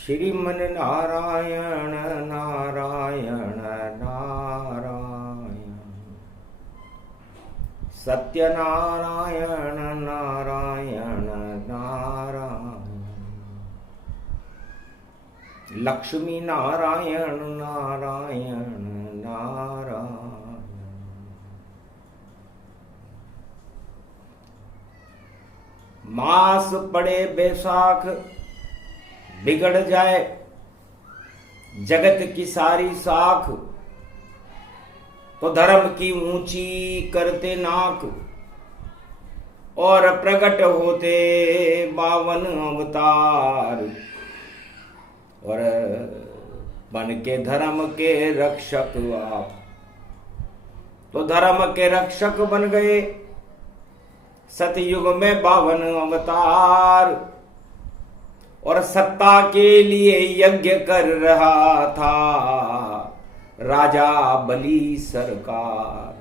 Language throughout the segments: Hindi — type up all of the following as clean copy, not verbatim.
श्रीमन नारायण नारायण नारायण सत्यनारायण नारायण नारायण लक्ष्मी नारायण नारायण नारायण। मास पड़े बैसाख बिगड़ जाए जगत की सारी साख, तो धर्म की ऊंची करते नाक, और प्रकट होते 52 अवतार, और बन के धर्म के रक्षक आप। तो धर्म के रक्षक बन गए सतयुग में 52 अवतार, और सत्ता के लिए यज्ञ कर रहा था राजा बलि सरकार।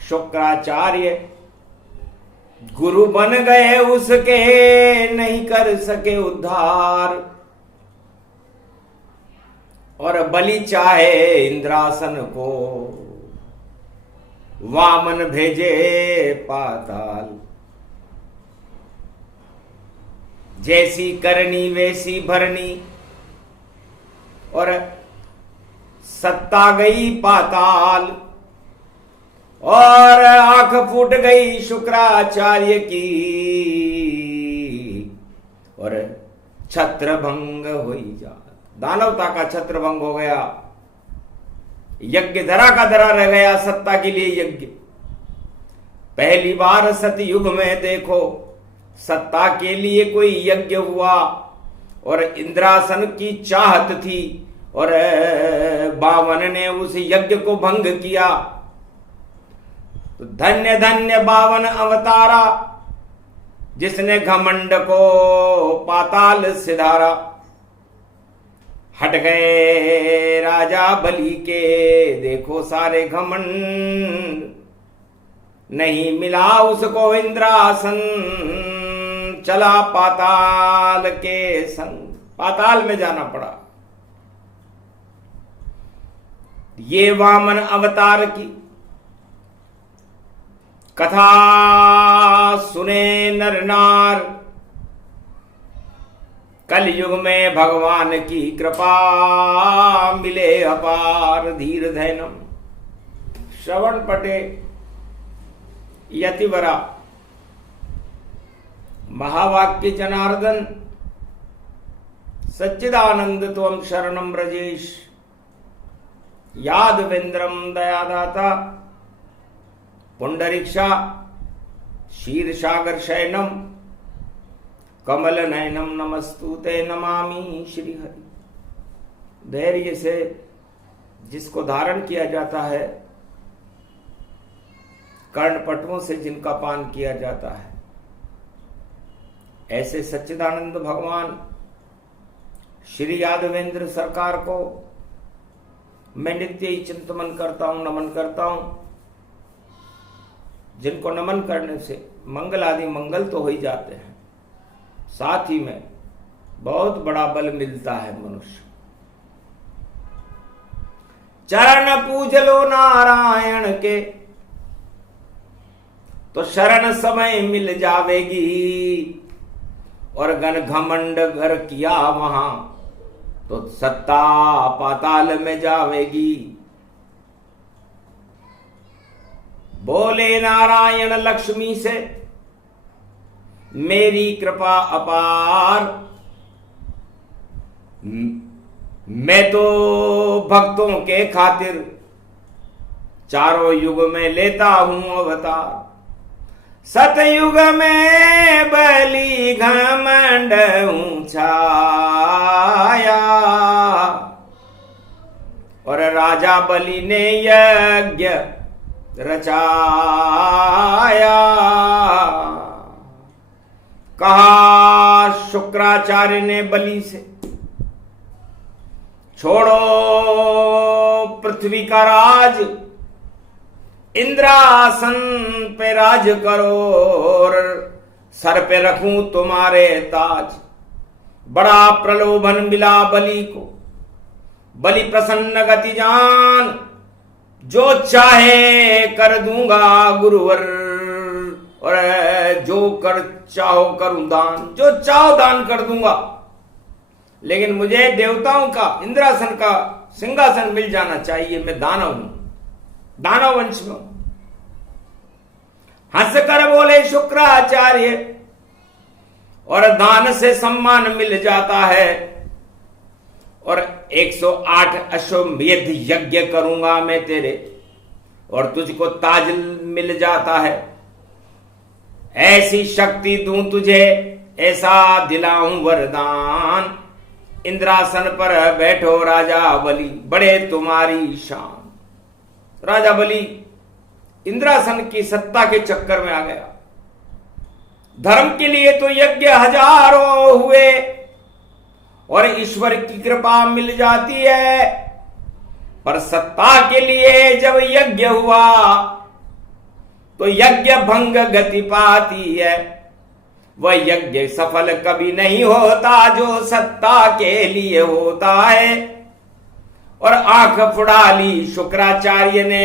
शुक्राचार्य गुरु बन गए उसके, नहीं कर सके उद्धार, और बलि चाहे इंद्रासन को, वामन भेजे पाताल। जैसी करनी वैसी भरनी, और सत्ता गई पाताल, और आंख फूट गई शुक्राचार्य की, और छत्रभंग हो जा। दानवता का छत्रभंग हो गया, यज्ञ धरा का धरा रह गया सत्ता के लिए यज्ञ। पहली बार सतयुग में देखो सत्ता के लिए कोई यज्ञ हुआ, और इंद्रासन की चाहत थी, और बावन ने उस यज्ञ को भंग किया। तो धन्य धन्य 52 अवतारा, जिसने घमंड को पाताल सिधारा। हट गए राजा बलि के देखो सारे घमंड, नहीं मिला उसको इंद्रासन, चला पाताल के संग, पाताल में जाना पड़ा। ये वामन अवतार की कथा सुने नर नार, कलयुग में भगवान की कृपा मिले अपार। धीर धैनम श्रवण पटे यतिवरा, महावाक्य जनार्दन सच्चिदानंद त्वं शरणं ब्रजेश। यादवेन्द्रम दयादाता पुंडरीक्षा क्षीरसागर शयनम, कमल नयनम नमस्तुते नमामि श्री हरि। धैर्य से जिसको धारण किया जाता है, कर्णपटुओं से जिनका पान किया जाता है, ऐसे सच्चिदानंद भगवान श्री यादवेंद्र सरकार को मैं नित्य ही चिंतन करता हूं, नमन करता हूं। जिनको नमन करने से मंगल आदि मंगल तो हो ही जाते हैं, साथ ही में बहुत बड़ा बल मिलता है मनुष्य। चरण पूज लो नारायण के, तो शरण समय मिल जावेगी, और घन घमंड घर किया वहां, तो सत्ता पाताल में जावेगी। बोले नारायण लक्ष्मी से मेरी कृपा अपार, मैं तो भक्तों के खातिर चारों युग में लेता हूं अवतार। सतयुग में बलि घमंड छाया, और राजा बलि ने यज्ञ रचाया। कहा शुक्राचार्य ने बलि से, छोड़ो पृथ्वी का राज, इंद्रासन पे राज करो, और सर पे रखूं तुम्हारे ताज। बड़ा प्रलोभन मिला बलि को, बलि प्रसन्न गति जान, जो चाहे कर दूंगा गुरुवर, और जो कर चाहो करूं दान, जो चाहो दान कर दूंगा, लेकिन मुझे देवताओं का इंद्रासन का सिंहासन मिल जाना चाहिए। मैं दानव हूं, दानव वंश में हूं। हंसकर बोले शुक्राचार्य, और दान से सम्मान मिल जाता है, और 108 अश्वमेध यज्ञ करूंगा मैं तेरे, और तुझको ताज मिल जाता है। ऐसी शक्ति दूं तुझे, ऐसा दिलाऊं वरदान, इंद्रासन पर बैठो राजा बलि, बड़े तुम्हारी शान। राजा बलि इंद्रासन की सत्ता के चक्कर में आ गया। धर्म के लिए तो यज्ञ हजारों हुए, और ईश्वर की कृपा मिल जाती है, पर सत्ता के लिए जब यज्ञ हुआ तो यज्ञ भंग गति पाती है। वह यज्ञ सफल कभी नहीं होता जो सत्ता के लिए होता है। और आंख फुड़ा ली शुक्राचार्य ने,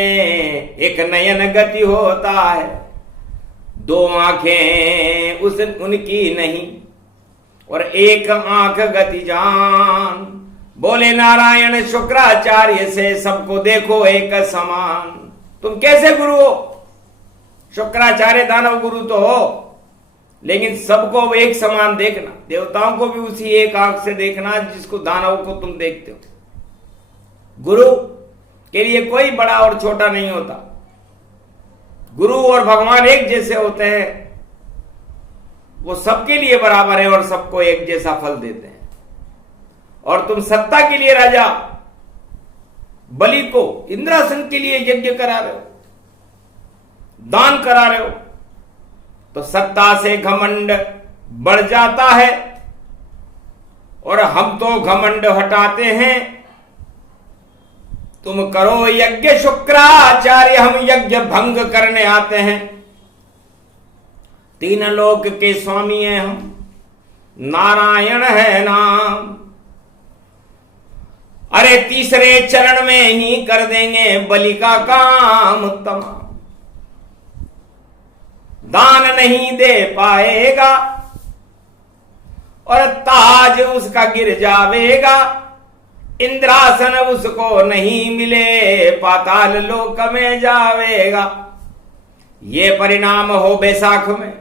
एक नयन गति होता है, दो आंखें उनकी नहीं, और एक आंख गति जान। बोले नारायण शुक्राचार्य से, सबको देखो एक समान। तुम कैसे गुरु हो? शुक्राचार्य दानव गुरु तो हो, लेकिन सबको एक समान देखना, देवताओं को भी उसी एक आंख से देखना जिसको दानव को तुम देखते हो। गुरु के लिए कोई बड़ा और छोटा नहीं होता, गुरु और भगवान एक जैसे होते हैं, वो सबके लिए बराबर है और सबको एक जैसा फल देते हैं। और तुम सत्ता के लिए राजा बलि को इंद्रासन के लिए यज्ञ करा रहे हो, दान करा रहे हो, तो सत्ता से घमंड बढ़ जाता है, और हम तो घमंड हटाते हैं। तुम करो यज्ञ शुक्राचार्य, हम यज्ञ भंग करने आते हैं। तीन लोक के स्वामी हैं हम, नारायण है नाम। अरे तीसरे चरण में ही कर देंगे बलि का काम तमाम। दान नहीं दे पाएगा और ताज उसका गिर जावेगा, इंद्रासन उसको नहीं मिले, पाताल लोक में जावेगा। ये परिणाम हो बैसाख में,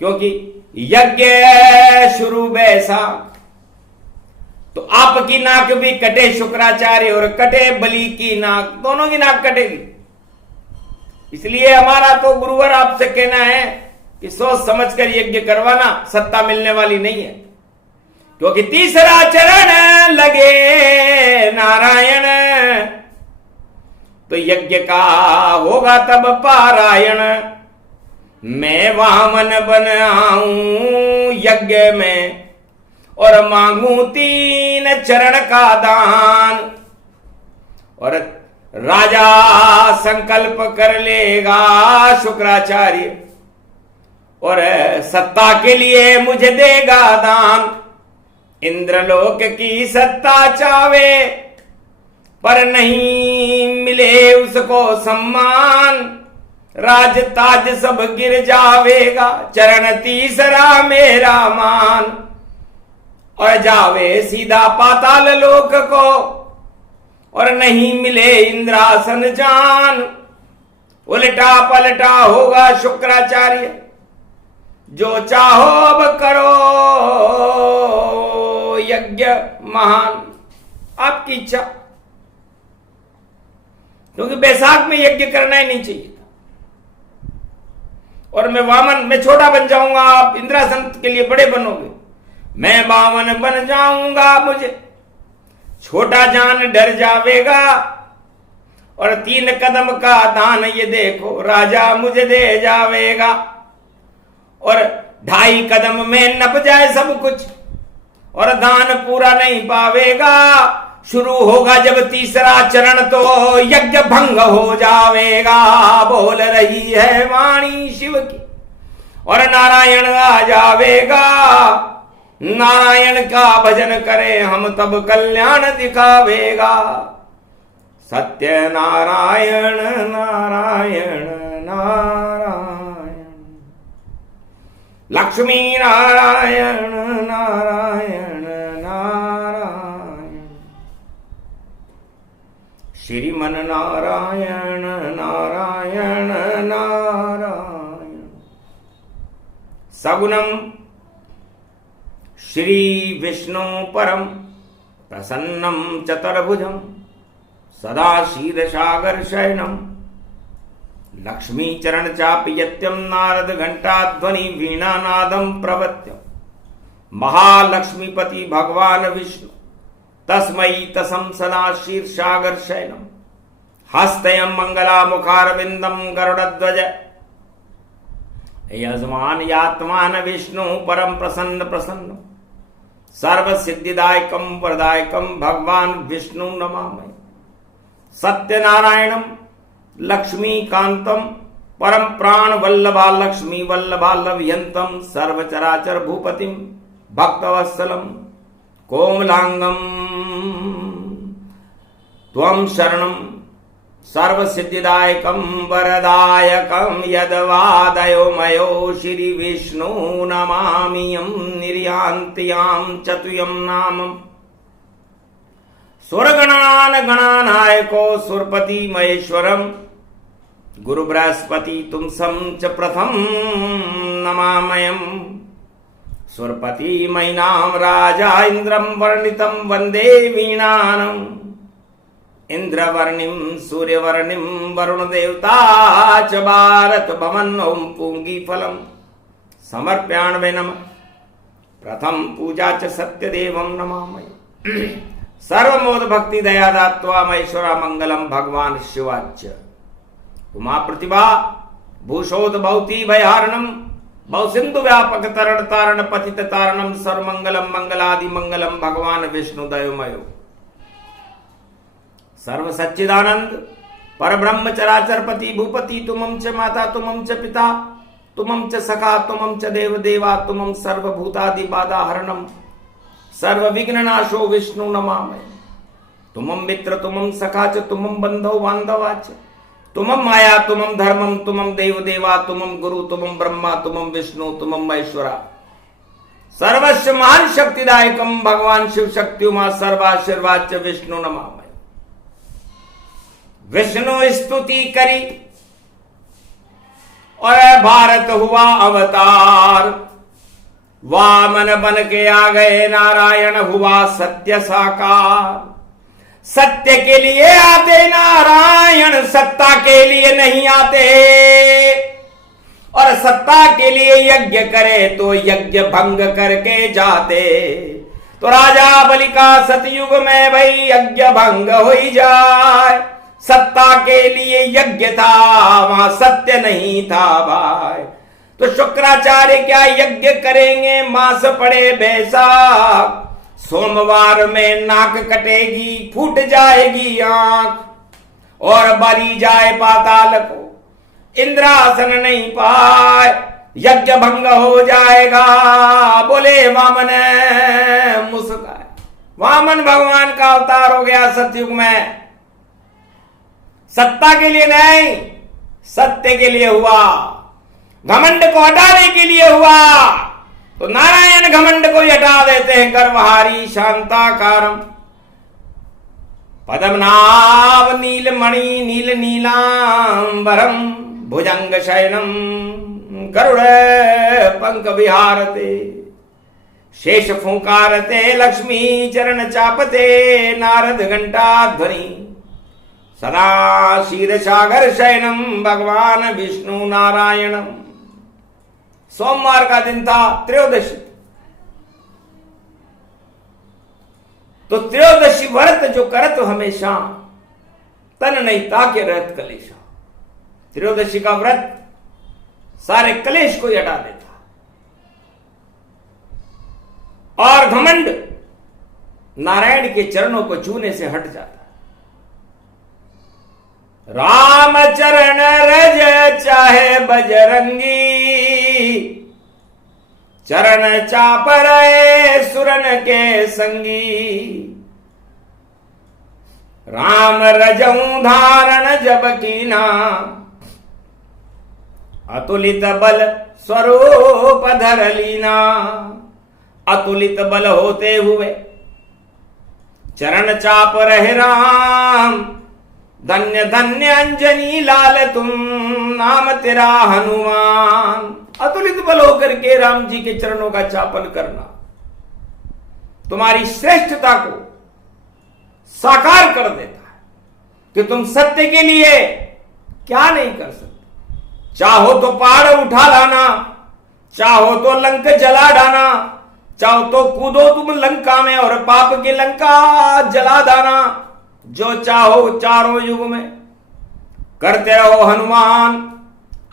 क्योंकि यज्ञ शुरू बैसाख। तो आपकी नाक भी कटे शुक्राचार्य, और कटे बलि की नाक, दोनों की नाक कटेगी। इसलिए हमारा तो गुरुवर आपसे कहना है कि सोच समझकर यज्ञ करवाना, सत्ता मिलने वाली नहीं है। क्योंकि तीसरा चरण लगे नारायण, तो यज्ञ का होगा तब पारायण। मैं वामन बन आऊं यज्ञ में, और मांगू 3 चरण का दान। और राजा संकल्प कर लेगा शुक्राचार्य, और सत्ता के लिए मुझे देगा दान। इंद्रलोक की सत्ता चावे, पर नहीं मिले उसको सम्मान। राज ताज सब गिर जावेगा, चरण तीसरा मेरा मान। और जावे सीधा पाताल लोक को, और नहीं मिले इंद्रासन जान। उल्टा पलटा होगा शुक्राचार्य, जो चाहो अब करो यज्ञ महान। आपकी इच्छा, क्योंकि बैसाख में यज्ञ करना ही नहीं चाहिए था। और मैं वामन, मैं छोटा बन जाऊंगा, आप इंद्रासन के लिए बड़े बनोगे। मैं वामन बन जाऊंगा, मुझे छोटा जान डर जावेगा। और 3 कदम का दान ये देखो राजा मुझे दे जावेगा। और 2.5 कदम में नप जाए सब कुछ, और दान पूरा नहीं पावेगा। शुरू होगा जब तीसरा चरण, तो यज्ञ भंग हो जावेगा। बोल रही है वाणी शिव की, और नारायण आ जावेगा। नारायण का भजन करें हम तब कल्याण दिखावेगा। सत्य नारायण नारायण नारायण, लक्ष्मी नारायण नारायण नारायण, श्रीमन नारायण नारायण नारायण। सगुणम श्री विष्णु परम प्रसन्नम चतुर्भुजम सदा क्षीरसागर शयनम, लक्ष्मी चरण चाप्यत्यम नारद घंटाध्वनि वीणानादम प्रवत्यम, महालक्ष्मीपति भगवान विष्णु तस्मै तसम सदा क्षीरसागर शयनम, हस्तयम मंगला मुखारविंदम गरुड़ध्वज, यजमान यात्मान विष्णु परम प्रसन्न प्रसन्न, सर्व सिद्धिदायकम वरदायकम भगवान विष्णु नमामि। सत्यनारायणम लक्ष्मीकांतम परम प्राण वल्लभा लक्ष्मी वल्लभा लभयंतम, सर्वचराचर भूपतिम भक्तवत्सलम कोमलांगम, त्वं शरणम सर्व सिद्धिदायकम वरदायकम, यदवादयो मयो श्री विष्णु नमामियं निर्यान्त्यां चतुयं नामम्। सुरगणान गणानायको सुरपति महेश्वरम, गुरु बृहस्पति तुम सम च प्रथम नमामयम्। सुरपति मैनाम राजा इंद्रम वर्णितम वंदे वीणानम, इंद्रवर्णिम सूर्यवर्णिम वरुण देवता च भारत भवन ओम पूंगी फलम समर्प्याण्वे नमः। प्रथम पूजा च सत्यदेवम नमामि। सर्वमोद भक्ति दया दात्वा महेश्वरा मंगलम भगवान शिवाच, उमा प्रतिभा भूषोद भौति भयहारणम, बहु सिंधु व्यापक तरण तारण पतित तारणम, सर्वमंगलम मंगलादि मंगलम भगवान विष्णु दयोमयो। सर्व सच्चिदानंद पर ब्रह्म चराचर पति भूपति, तुमं च माता तुमं च पिता तुमं च सखा तुमं च देव देवा, तुमं सर्वभूतादि बाधा हरणम, सर्व विघ्न नाशो विष्णु नमामि। तुमं मित्र तुमं सखा च तुमं बंधो बांधवा च, तुमं माया तुमं धर्मम तुमं देव देवा, तुमं गुरु तुमं ब्रह्मा तुमं विष्णु तुमं महेश्वरा, सर्वस्व महान शक्तिदायकम भगवान शिव शक्ति उमा सर्वाशीर्वाद च विष्णु नमामि। विष्णु स्तुति करी और भारत हुआ अवतार, वामन बन के आ गए नारायण हुआ सत्य साकार। सत्य के लिए आते नारायण, सत्ता के लिए नहीं आते, और सत्ता के लिए यज्ञ करे तो यज्ञ भंग करके जाते। तो राजा बलि का सतयुग में भाई यज्ञ भंग हो ही जाए, सत्ता के लिए यज्ञ था वहां सत्य नहीं था भाई। तो शुक्राचार्य क्या यज्ञ करेंगे, मास पड़े बैसाख, सोमवार में नाक कटेगी फूट जाएगी आंख, और बरी जाए पाताल को इंद्रासन नहीं पाए, यज्ञ भंग हो जाएगा। बोले वामन मुस्काए, वामन भगवान का अवतार हो गया सतयुग में, सत्ता के लिए नहीं सत्य के लिए हुआ, घमंड को हटाने के लिए हुआ। तो नारायण घमंड को हटा देते हैं, गर्वहारी शांताकारम, पद्मनाभ नीलमणि नील नीलांबरम, भुजंग शयनम गरुड़ पंख विहारते, शेष फूंकारते लक्ष्मी चरण चापते, नारद घंटा ध्वनि सदा क्षीर सागर शयनम भगवान विष्णु नारायणम। सोमवार का दिन था त्रयोदशी, तो त्रयोदशी व्रत जो करत हमेशा तन नहीं ताके रहत कलेशा। त्रयोदशी का व्रत सारे कलेश को हटा देता, और घमंड नारायण के चरणों को छूने से हट जाता। राम चरण रज चाहे बजरंगी, चरण चाप रहे सुरन के संगी, राम रजऊ धारण जब कीना, अतुलित बल स्वरूप धर लीना। अतुलित बल होते हुए चरण चाप रहे राम, धन्य धन्य अंजनी लाल तुम नाम तेरा हनुमान। अतुलित बल होकर के राम जी के चरणों का चापन करना तुम्हारी श्रेष्ठता को साकार कर देता है कि तुम सत्य के लिए क्या नहीं कर सकते। चाहो तो पहाड़ उठा लाना, चाहो तो लंक जला डाना, चाहो तो कूदो तुम लंका में और पाप की लंका जला दाना। जो चाहो चारों युग में करते रहो हनुमान,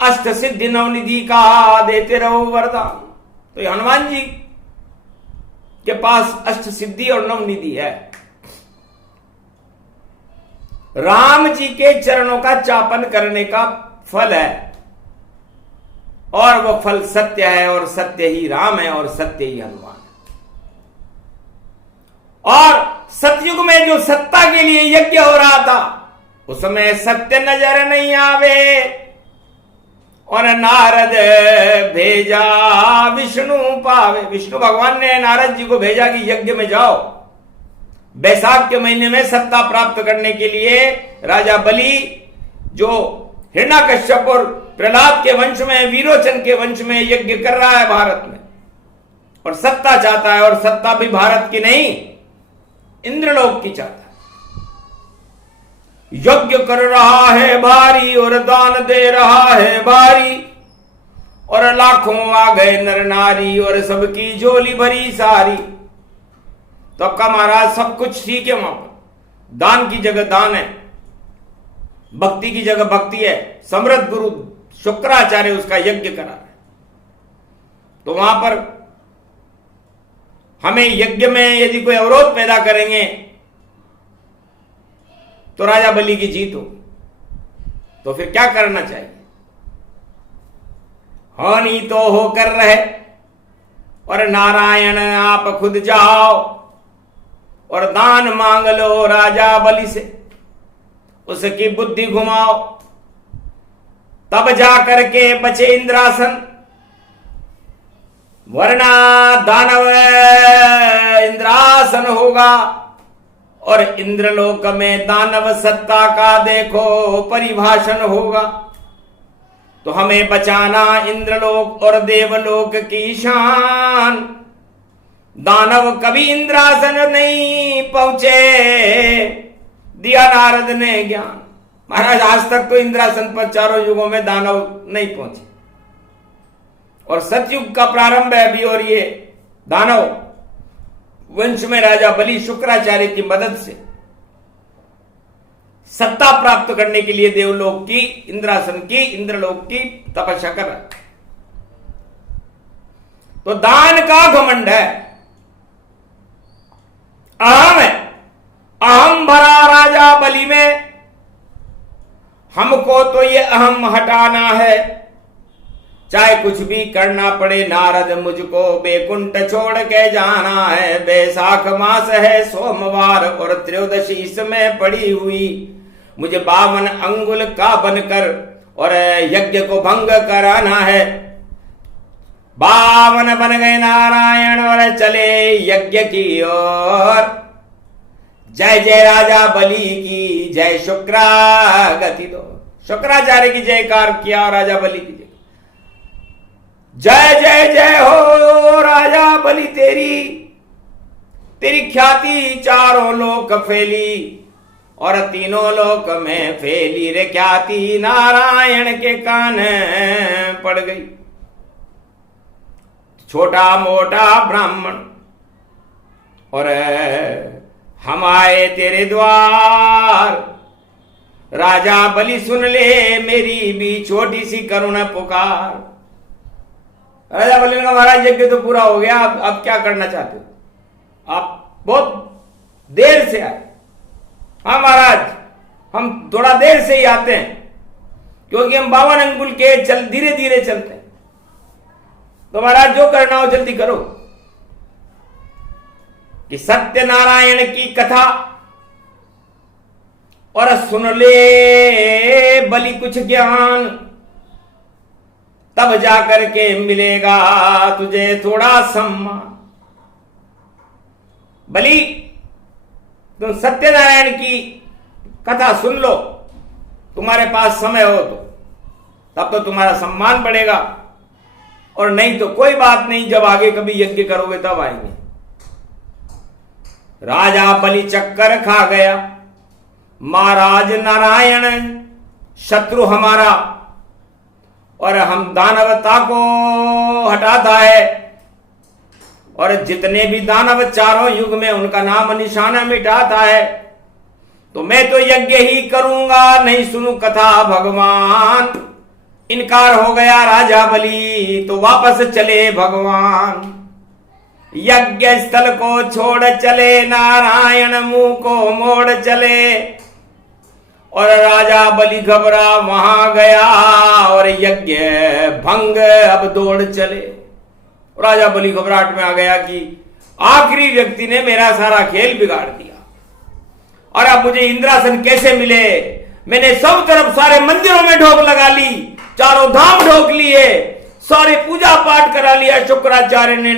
अष्ट सिद्धि नवनिधि का देते रहो वरदान। तो ये हनुमान जी के पास अष्ट सिद्धि और नवनिधि है। राम जी के चरणों का चापन करने का फल है, और वो फल सत्य है, और सत्य ही राम है, और सत्य ही हनुमान है। और सतयुग में जो सत्ता के लिए यज्ञ हो रहा था, उसमें सत्य नजर नहीं आवे, और नारद भेजा विष्णु पावे। विष्णु भगवान ने नारद जी को भेजा कि यज्ञ में जाओ, बैसाख के महीने में सत्ता प्राप्त करने के लिए राजा बलि, जो हिरण्यकश्यप और प्रहलाद के वंश में, विरोचन के वंश में यज्ञ कर रहा है भारत में, और सत्ता चाहता है, और सत्ता भी भारत की नहीं इंद्रलोक की चाहता है। यज्ञ कर रहा है भारी और दान दे रहा है भारी, और लाखों आ गए नर नारी और सबकी झोली भरी सारी। तो आपका महाराज सब कुछ ठीक है, वहां पर दान की जगह दान है, भक्ति की जगह भक्ति है। समृद्ध गुरु शुक्राचार्य उसका यज्ञ करा है। तो वहां पर हमें यज्ञ में यदि कोई अवरोध पैदा करेंगे तो राजा बलि की जीत हो, तो फिर क्या करना चाहिए? हानि तो होकर रहे, और नारायण आप खुद जाओ और दान मांग लो राजा बलि से, उसकी बुद्धि घुमाओ, तब जाकर के बचे इंद्रासन, वरना दानव इंद्रासन होगा। और इंद्रलोक में दानव सत्ता का देखो परिभाषण होगा। तो हमें बचाना इंद्रलोक और देवलोक की शान, दानव कभी इंद्रासन नहीं पहुंचे, दिया नारद ने ज्ञान। महाराज आज तक तो इंद्रासन पर चारों युगों में दानव नहीं पहुंचे, और सतयुग का प्रारंभ है अभी, और ये दानव वंश में राजा बलि शुक्राचार्य की मदद से सत्ता प्राप्त करने के लिए देवलोक की, इंद्रासन की, इंद्रलोक की तपस्या कर रहा। तो दान का घमंड है, अहम है, अहम भरा राजा बलि में। हमको तो ये अहम हटाना है, चाहे कुछ भी करना पड़े नारद, मुझको बैकुंठ छोड़ के जाना है। बैसाख मास है सोमवार और त्रयोदशी इसमें पड़ी हुई, मुझे 52 अंगुल का बनकर और यज्ञ को भंग कराना है। 52 बन गए नारायण और चले यज्ञ की ओर। जय जय राजा बलि की जय, शुक्रागति दो। शुक्राचार्य की जयकार किया, राजा बलि की जय जय जय हो राजा बलि, तेरी ख्याति चारों लोक फैली, और तीनों लोक में फैली रे ख्याति, नारायण के कान पड़ गई। छोटा मोटा ब्राह्मण और हम आए तेरे द्वार, राजा बलि सुन ले मेरी भी छोटी सी करुण पुकार। राजा बलि ने कहा महाराज यज्ञ तो पूरा हो गया, अब क्या करना चाहते हो? आप बहुत देर से आए। हाँ महाराज, हम थोड़ा देर से ही आते हैं, क्योंकि हम 52 अंगुल के धीरे धीरे चलते हैं। तो महाराज जो करना हो जल्दी करो। कि सत्यनारायण की कथा और सुन ले बलि कुछ ज्ञान, तब जाकर के मिलेगा तुझे थोड़ा सम्मान। बलि तुम सत्यनारायण की कथा सुन लो, तुम्हारे पास समय हो तो, तब तो तुम्हारा सम्मान बढ़ेगा, और नहीं तो कोई बात नहीं, जब आगे कभी यज्ञ करोगे तब आएंगे। राजा बलि चक्कर खा गया, महाराज नारायण शत्रु हमारा, और हम दानवता को हटाता है, और जितने भी दानव चारों युग में उनका नाम निशाना मिटाता है। तो मैं तो यज्ञ ही करूंगा, नहीं सुनू कथा भगवान। इनकार हो गया राजा बलि, तो वापस चले भगवान। यज्ञ स्थल को छोड़ चले नारायण, मुंह को मोड़ चले, और राजा बलि घबरा वहां गया, और यज्ञ भंग अब दौड़ चले। राजा बलि घबराहट में आ गया कि आखिरी व्यक्ति ने मेरा सारा खेल बिगाड़ दिया, और अब मुझे इंद्रासन कैसे मिले। मैंने सब तरफ सारे मंदिरों में ढोक लगा ली, चारों धाम ढोक लिए, सारे पूजा पाठ करा लिया, शुक्राचार्य ने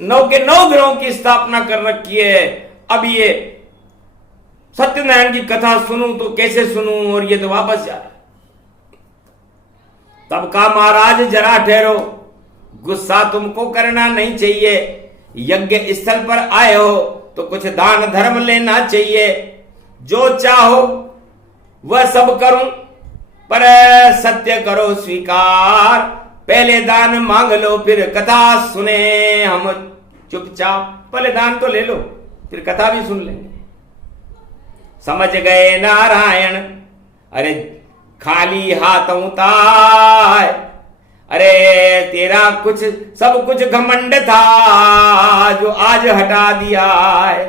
9 के 9 ग्रहों की स्थापना कर रखी है। अब ये सत्यनारायण की कथा सुनूं तो कैसे सुनूं, और ये तो वापस जा रहा। तब का महाराज जरा ठहरो, गुस्सा तुमको करना नहीं चाहिए। यज्ञ स्थल पर आए हो तो कुछ दान धर्म लेना चाहिए। जो चाहो वह सब करूं, पर सत्य करो स्वीकार। पहले दान मांग लो, फिर कथा सुने हम चुपचाप। पहले दान तो ले लो, फिर कथा भी सुन लेंगे। समझ गए नारायण, अरे खाली हाथों ताय, अरे तेरा कुछ सब कुछ घमंड था जो आज हटा दिया है।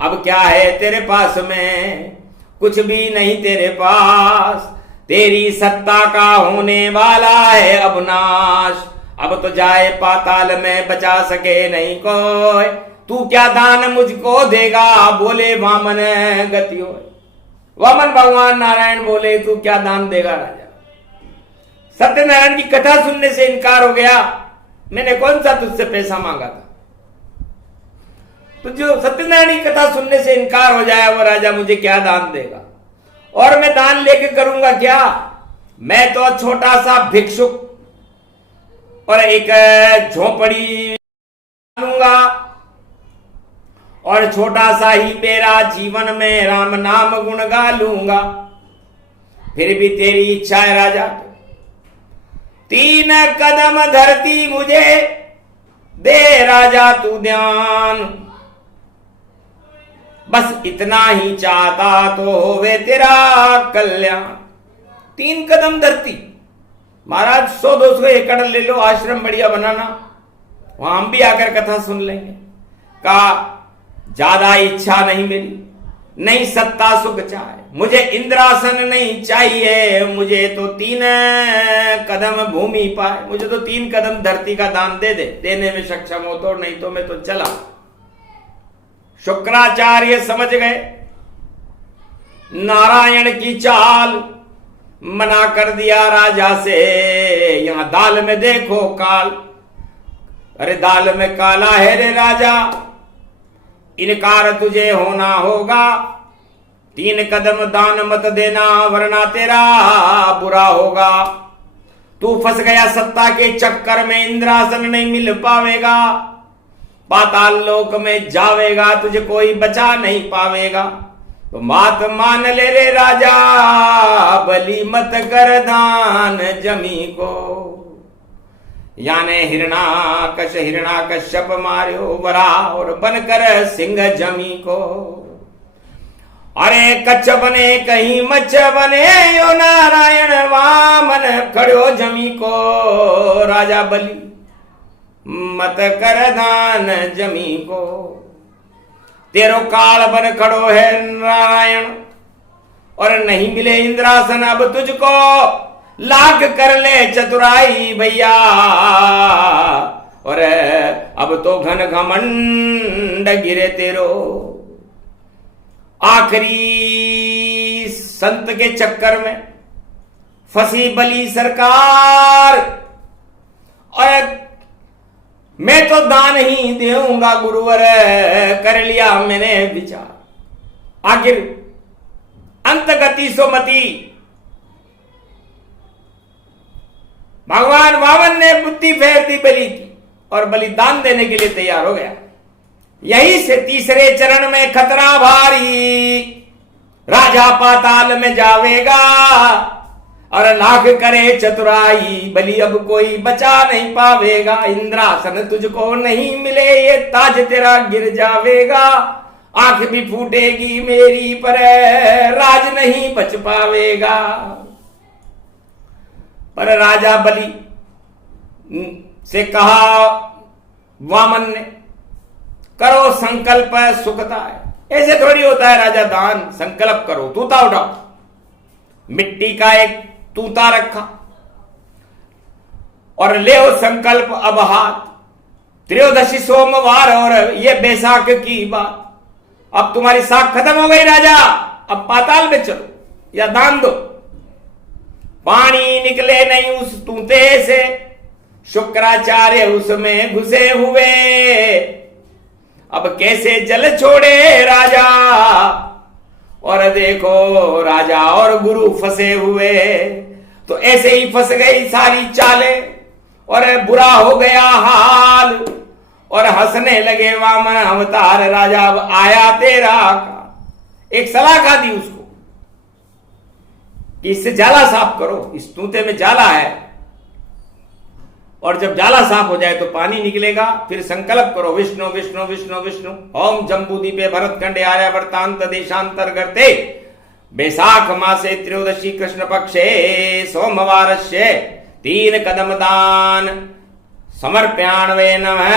अब क्या है तेरे पास में, कुछ भी नहीं तेरे पास। तेरी सत्ता का होने वाला है अब नाश। अब तो जाए पाताल में, बचा सके नहीं कोई। तू क्या दान मुझको देगा, बोले वामन गति हो। वामन भगवान नारायण बोले, तू क्या दान देगा राजा। सत्यनारायण की कथा सुनने से इनकार हो गया। मैंने कौन सा तुझसे पैसा मांगा था। तो जो सत्यनारायण की कथा सुनने से इनकार हो जाए, वो राजा मुझे क्या दान देगा, और मैं दान लेके करूंगा क्या। मैं तो छोटा सा भिक्षुक और एक झोपड़ी लूंगा, और छोटा सा ही मेरा जीवन में राम नाम गुण गा लूंगा। फिर भी तेरी इच्छा है राजा, 3 कदम धरती मुझे दे राजा तू ध्यान। बस इतना ही चाहता तो होवे तेरा कल्याण। 3 कदम धरती, महाराज 100-200 एकड़ ले लो, आश्रम बढ़िया बनाना, वहां हम भी आकर कथा सुन लेंगे। कहा ज्यादा इच्छा नहीं मेरी, नहीं सत्ता सुख चाहे, मुझे इंद्रासन नहीं चाहिए, मुझे तो 3 कदम भूमि पाए, मुझे तो 3 कदम धरती का दान दे दे। देने में सक्षम हो तो, नहीं तो मैं तो चला। शुक्राचार्य समझ गए नारायण की चाल, मना कर दिया राजा से, यहां दाल में देखो काल। अरे दाल में काला है रे राजा, इनकार तुझे होना होगा। 3 कदम दान मत देना, वरना तेरा बुरा होगा। तू फंस गया सत्ता के चक्कर में, इंद्रासन नहीं मिल पावेगा। पाताल लोक में जावेगा, तुझे कोई बचा नहीं पावेगा। तो मात मान ले रे राजा, बलि मत कर दान जमी को। याने हिरणाकश्यप मार्यो वरा, और बनकर सिंह जमी को। अरे कच्छ बने कहीं मच्छ बने, यो नारायण वामन खड़ो जमी को। राजा बलि मत कर दान जमी को, तेरो काल बन खड़ो है नारायण, और नहीं मिले इंद्रासन अब तुझको। लाख कर ले चतुराई भैया, और अब तो घन घमंड गिरे तेरो। आखिरी संत के चक्कर में फंसी बली सरकार, और मैं तो दान ही दूंगा गुरुवर, कर लिया मैंने विचार। आखिर अंतगति सोमती, भगवान वामन ने बुद्धि फेर दी बलि की और बलिदान देने के लिए तैयार हो गया। यहीं से तीसरे चरण में खतरा भारी, राजा पाताल में जावेगा और लाख करे चतुराई, बलि अब कोई बचा नहीं पावेगा। इंद्रासन तुझको नहीं मिले, ये ताज तेरा गिर जावेगा। आंख भी फूटेगी मेरी पर राज नहीं बच पावेगा। पर राजा बलि से कहा वामन ने, करो संकल्प सुखता है। ऐसे थोड़ी होता है राजा दान, संकल्प करो, तूता उठाओ। मिट्टी का एक तूता रखा और ले संकल्प अब हाथ। त्रयोदशी सोमवार और ये बैसाख की बात, अब तुम्हारी साख खत्म हो गई राजा, अब पाताल में चलो या दान दो। पानी निकले नहीं उस तूते से, शुक्राचार्य उसमें घुसे हुए। अब कैसे जल छोड़े राजा, और देखो राजा और गुरु फंसे हुए। तो ऐसे ही फंस गई सारी चालें और बुरा हो गया हाल, और हंसने लगे वामन अवतार। राजा अब आया तेरा का, एक सलाह दी उसको कि इससे जाला साफ करो, इस तूते में जाला है, और जब जाला साफ हो जाए तो पानी निकलेगा। फिर संकल्प करो, विष्णु विष्णु विष्णु विष्णु। ओम जम्बूदीपे भरतखंडे आर्यावर्तांत देशांतर्गते बैसाख मासे त्रयोदशी कृष्ण पक्षे सोमवारस्य 3 कदम दान समर्प्याण्वे नमः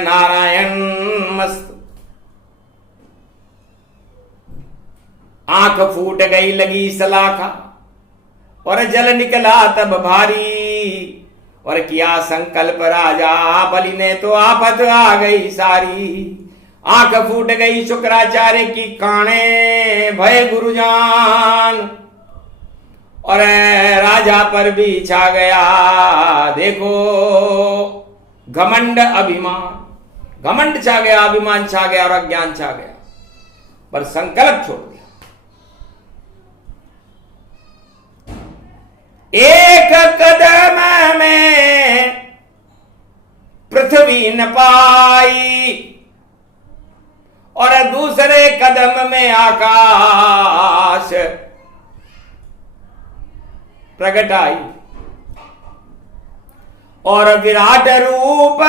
नारायण मस्तु। आंख फूट गई लगी सलाखा, और जल निकला तब भारी। और किया संकल्प राजा बलि ने, तो आफत आ गई सारी। आंख फूट गई शुक्राचार्य की काने, भय गुरुजान, और राजा पर भी छा गया देखो घमंड अभिमान। घमंड छा गया, अभिमान छा गया और अज्ञान छा गया, पर संकल्प छोड़ दिया। एक कदम में पृथ्वी न पाई, और दूसरे कदम में आकाश प्रकट आई। और विराट रूप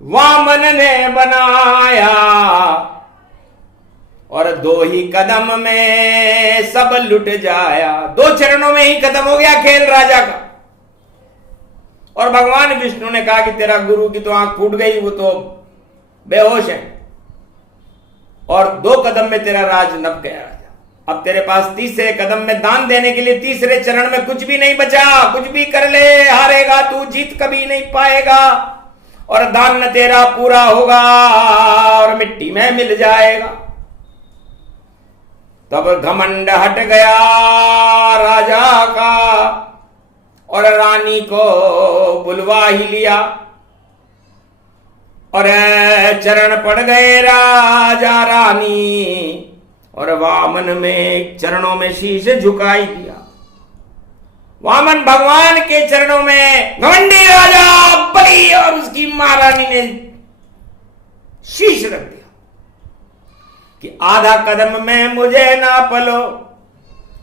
वामन ने बनाया, और 2 ही कदम में सब लुट जाया। 2 चरणों में ही खत्म हो गया खेल राजा का। और भगवान विष्णु ने कहा कि तेरा गुरु की तो आंख फूट गई, वो तो बेहोश है, और 2 कदम में तेरा राज नभ गया राजा। अब तेरे पास तीसरे कदम में दान देने के लिए तीसरे चरण में कुछ भी नहीं बचा। कुछ भी कर ले, हारेगा तू, जीत कभी नहीं पाएगा, और दान न तेरा पूरा होगा और मिट्टी में मिल जाएगा। तब घमंड हट गया राजा का, और रानी को बुलवा ही लिया, और चरण पड़ गए राजा रानी, और वामन में चरणों में शीश झुकाई दिया। वामन भगवान के चरणों में घमंडी राजा बलि और उसकी महारानी ने शीश रख दिया कि आधा कदम में मुझे ना पलो,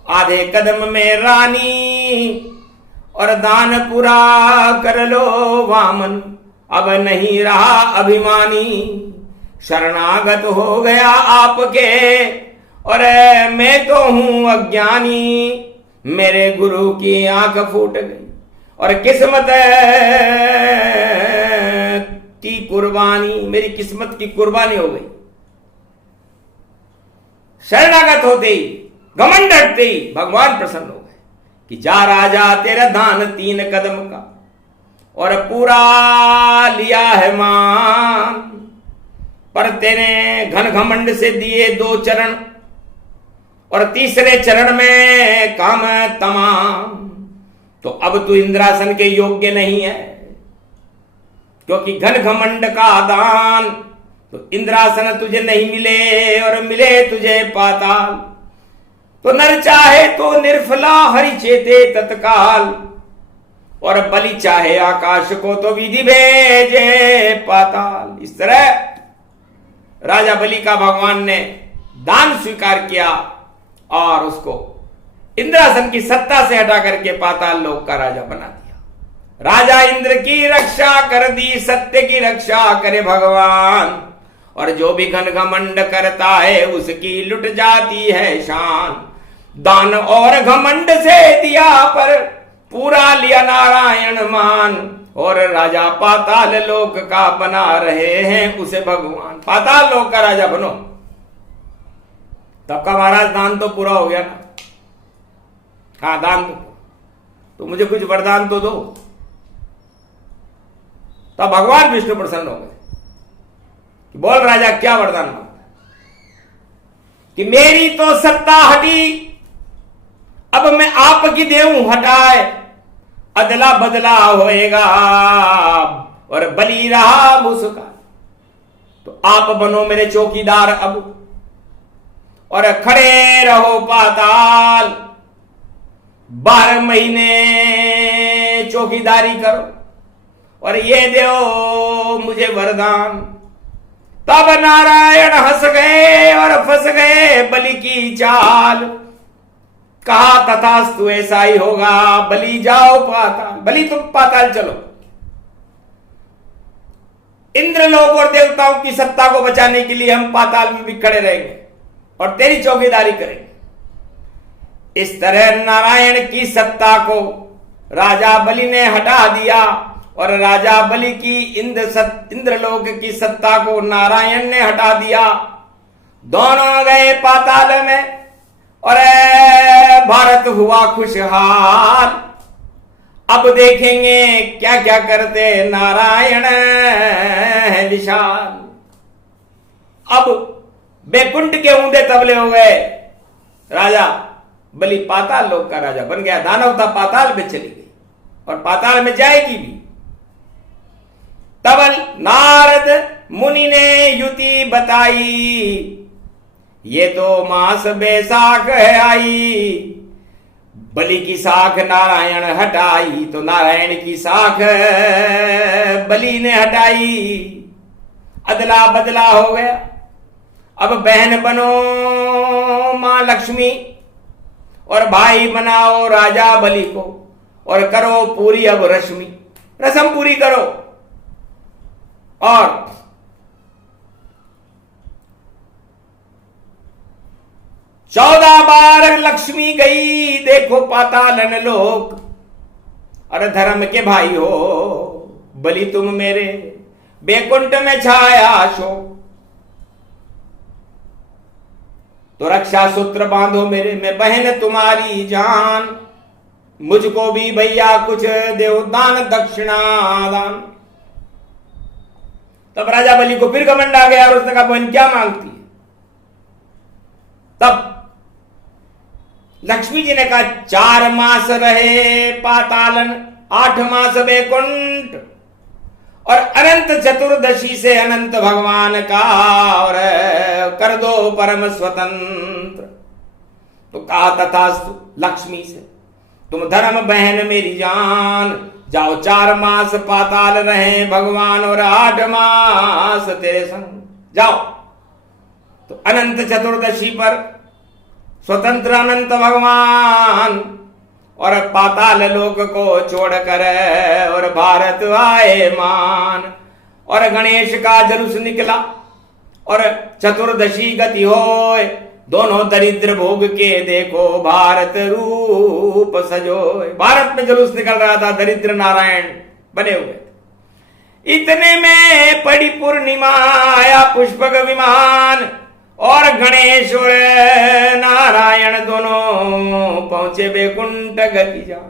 आधे कदम में रानी, और दान पूरा कर लो वामन, अब नहीं रहा अभिमानी। शरणागत हो गया आपके, और मैं तो हूं अज्ञानी। मेरे गुरु की आंख फूट गई, और किस्मत की कुर्बानी, मेरी किस्मत की कुर्बानी हो गई। शरणागत होते ही, घमंड हटते ही भगवान प्रसन्न हो गए कि जा राजा तेरा दान 3 कदम का और पूरा लिया है मान, पर तेने घन घमंड से दिए 2 चरण और तीसरे चरण में काम तमाम। तो अब तू इंद्रासन के योग्य नहीं है, क्योंकि घन घमंड का दान, तो इंद्रासन तुझे नहीं मिले और मिले तुझे पाताल। तो नर चाहे तो निर्फला हरि चेते तत्काल, और बलि चाहे आकाश को तो विधि भेजे पाताल। इस तरह राजा बलि का भगवान ने दान स्वीकार किया और उसको इंद्रासन की सत्ता से हटा करके पाताल लोक का राजा बना दिया। राजा इंद्र की रक्षा कर दी, सत्य की रक्षा करे भगवान, और जो भी घन घमंड करता है उसकी लुट जाती है शान। दान और घमंड से दिया पर पूरा लिया नारायण मान, और राजा पाताल लोक का बना रहे हैं उसे भगवान। पाताल लोक का राजा बनो, तब का महाराज दान तो पूरा हो गया ना। हाँ दान तो मुझे कुछ वरदान तो दो। तब भगवान विष्णु प्रसन्न हो गए कि बोल राजा क्या वरदान मांगता, कि मेरी तो सत्ता हटी, अब मैं आपकी देऊं हटाए, अदला बदला होएगा और बलि रहा मुस्का। तो आप बनो मेरे चौकीदार अब, और खड़े रहो पाताल, 12 महीने चौकीदारी करो, और ये दो मुझे वरदान। तब नारायण हंस गए और फंस गए बलि की चाल, कहा तथास्तु ऐसा ही होगा, बलि जाओ पाताल। बलि तुम पाताल चलो, इंद्र लोक और देवताओं की सत्ता को बचाने के लिए हम पाताल में भी खड़े रहेंगे और तेरी चौकीदारी करेंगे। इस तरह नारायण की सत्ता को राजा बलि ने हटा दिया, और राजा बलि की इंद्रलोक की सत्ता को नारायण ने हटा दिया। दोनों गए पाताल में और भारत हुआ खुशहाल। अब देखेंगे क्या क्या करते नारायण विशाल। अब बैकुंठ के ऊंधे तबले हो गए, राजा बलि पाताल लोक का राजा बन गया। दानवता पाताल में चली गई और पाताल में जाएगी भी। तब नारद मुनि ने युति बताई, ये तो मास बैसाख है आई, बलि की साख नारायण हटाई, तो नारायण की साख बलि ने हटाई। अदला बदला हो गया। अब बहन बनो मां लक्ष्मी और भाई बनाओ राजा बलि को, और करो पूरी अब रश्मि, रसम पूरी करो। और 14 बार लक्ष्मी गई देखो पातालन लोक, अरे धर्म के भाई हो बलि तुम मेरे बैकुंठ में छाया शोक। तो रक्षा सूत्र बांधो मेरे, मैं बहन तुम्हारी जान, मुझको भी भैया कुछ देव दान दक्षिणा दान। तब राजा बलि को फिर घमंड आ गया और उसने कहा बहन क्या मांगती है। तब लक्ष्मी जी ने कहा 4 मास रहे पातालन, 8 मास बैकुंठ, और अनंत चतुर्दशी से अनंत भगवान का, और कर दो परम स्वतंत्र। तो कहा तथास्तु लक्ष्मी से, तुम धर्म बहन मेरी जान, जाओ 4 मास पाताल रहे भगवान और 8 मास तेरे संग जाओ। तो अनंत चतुर्दशी पर स्वतंत्र अनंत भगवान और पाताल लोक को छोड़कर और भारत आए मान, और गणेश का जुलूस निकला और चतुर्दशी गति होए, दोनों दरिद्र भोग के देखो भारत रूप सजोए। भारत में जुलूस निकल रहा था, दरिद्र नारायण बने हुए थे। इतने में पड़ी पूर्णिमा, आया पुष्पक विमान, और गणेश और नारायण दोनों पहुंचे वैकुंठ गति जा।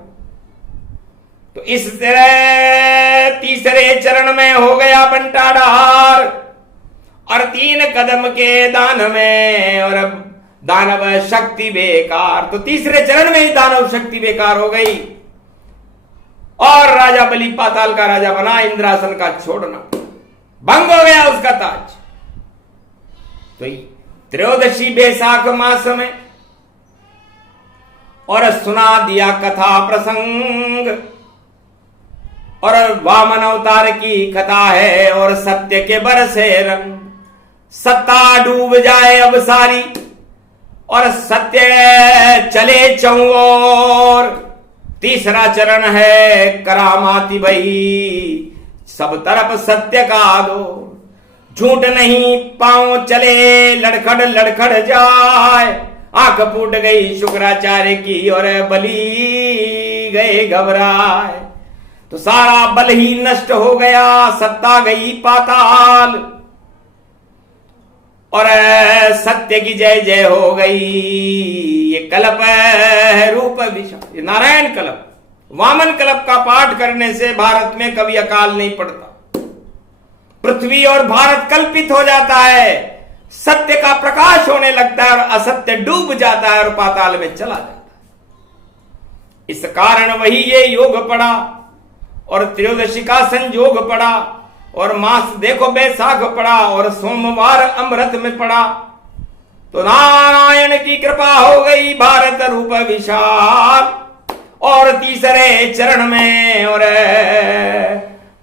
तो इस तरह तीसरे चरण में हो गया बंटाढार और 3 कदम के दान में और दानव शक्ति बेकार। तो तीसरे चरण में ही दानव शक्ति बेकार हो गई और राजा बलि पाताल का राजा बना। इंद्रासन का छोड़ना भंग हो गया उसका ताज। तो त्रयोदशी बैसाख मास में और सुना दिया कथा प्रसंग और वामन अवतार की कथा है और सत्य के बरसे रंग। सत्ता डूब जाए अब सारी और सत्य चले चौओर। तीसरा चरण है करामाती भई, सब तरफ सत्य का दो। झूठ नहीं पांव चले लड़खड़ लड़खड़ जाए। आंख फूट गई शुक्राचार्य की और बलि गए घबराए। तो सारा बल ही नष्ट हो गया, सत्ता गई पाताल और सत्य की जय जय हो गई। ये कल्प है रूप विशाल, ये नारायण कल्प, वामन कल्प का पाठ करने से भारत में कभी अकाल नहीं पड़ता। पृथ्वी और भारत कल्पित हो जाता है, सत्य का प्रकाश होने लगता है और असत्य डूब जाता है और पाताल में चला जाता है। इस कारण वही ये योग पड़ा और त्रयोदशी का संयोग पड़ा और मास देखो बैसाख पड़ा और सोमवार अमृत में पड़ा। तो नारायण की कृपा हो गई, भारत रूप विशाल। और तीसरे चरण में और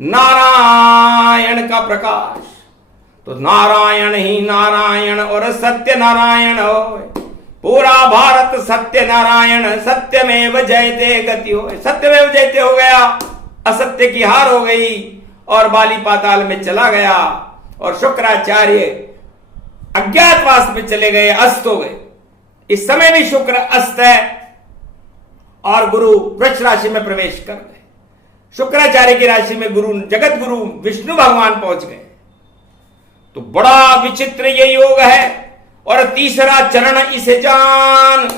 नारायण का प्रकाश। तो नारायण ही नारायण और सत्य नारायण हो। पूरा भारत सत्य नारायण, सत्यमेव जयते गति हो। सत्यमेव जयते हो गया, असत्य की हार हो गई और बाली पाताल में चला गया और शुक्राचार्य अज्ञातवास में चले गए, अस्त हो गए। इस समय भी शुक्र अस्त है और गुरु वृक्ष राशि में प्रवेश कर गए। शुक्राचार्य की राशि में गुरु जगत गुरु विष्णु भगवान पहुंच गए। तो बड़ा विचित्र ये योग है। और तीसरा चरण इसे जान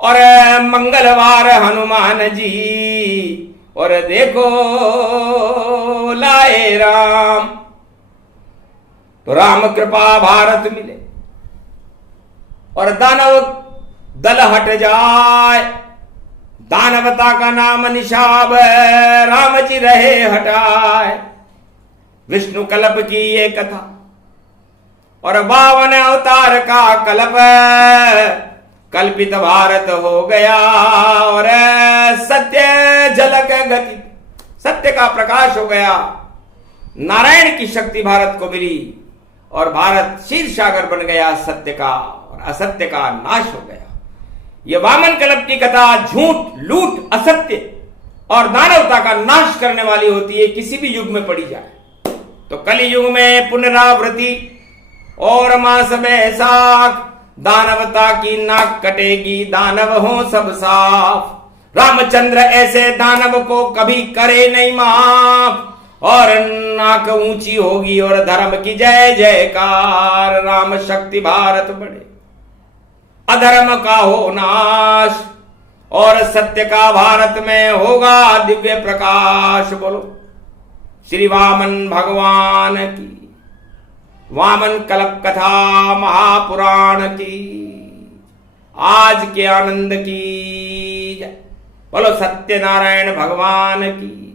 और मंगलवार हनुमान जी और देखो लाए राम। तो राम कृपा भारत मिले और दानव दल हट जाए। दानवता का नाम निशाब राम जी रहे हटाए। विष्णु कल्प की ये कथा और 52 अवतार का कल्प कल्पित भारत हो गया और सत्य झलक गति, सत्य का प्रकाश हो गया। नारायण की शक्ति भारत को मिली और भारत क्षीर सागर बन गया सत्य का और असत्य का नाश हो गया। यह वामन कल्प की कथा झूठ लूट असत्य और दानवता का नाश करने वाली होती है, किसी भी युग में पड़ी जाए। तो कलि युग में पुनरावृत्ति और मास बैसाख, दानवता की नाक कटेगी, दानव हो सब साफ। रामचंद्र ऐसे दानव को कभी करे नहीं माफ और नाक ऊंची होगी और धर्म की जय जयकार। राम शक्ति भारत बढ़े, अधर्म का हो नाश और सत्य का भारत में होगा दिव्य प्रकाश। बोलो श्री वामन भगवान की, वामन कल्प कथा महापुराण की, आज के आनंद की। बोलो सत्यनारायण भगवान की।